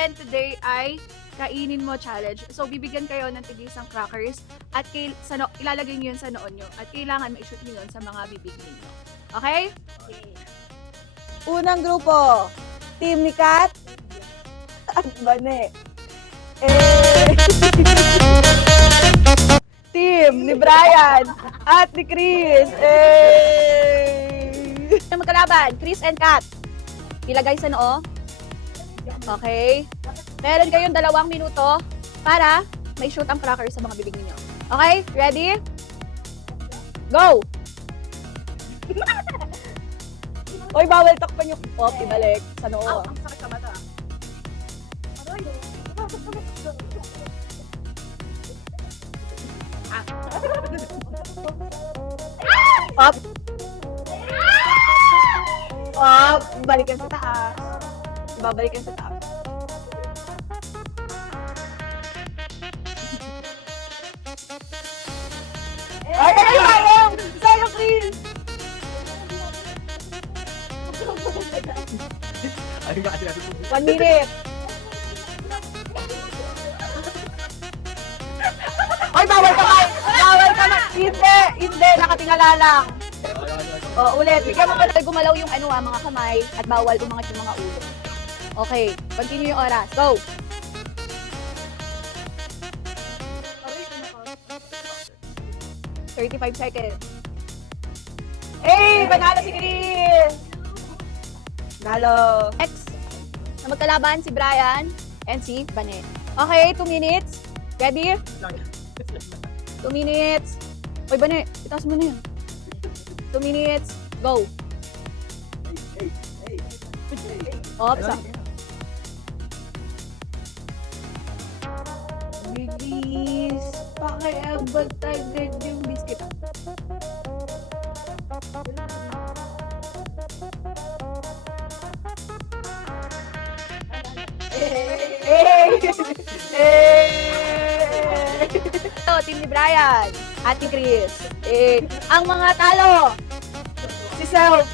natin today ay kainin mo challenge. So, bibigyan kayo ng tigisang crackers at ilalagay nyo yun sa noon nyo. At kailangan ma-shoot nyo yun sa mga bibig ninyo. Okay? Unang grupo, team ni Kat at Bane. Team ni Brian at ni Chris. Magkalaban, Chris and Kat. Ilagay sa noo. Okay. Meron kayong 2 minuto para may shoot ang crackers sa mga bibig ninyo. Okay? Ready? Go! Oy, bawal takpan yung pop. Ibalik sa noo. Ang sakit sa mata. Pop. Pop. Balikan sa taas. Babalikan sa taas. Ay, sayang! Sayang, Chris! Ayun nga kasi natin. 1 minute. Ay, bawal ka man! Bawal ka man! Hindi! Hindi! Nakatingala lang. O, ulit. Bigyan mo pala gumalaw yung mga kamay at bawal umangat yung mga ulo. Okay. Continue yung oras. Go! $35 seconds. Hey! Panalo si Chris! Panalo. Next, na magkalaban si Brian and si Bane. Okay, 2 minutes. Ready? 2 minutes. Oy, Bane, itaas mo na yan. 2 minutes. Go. Oops. Bilis. Pakiabot agad yung biscuit. So, team ni Brian at ni Chris. Ang mga talo, si Self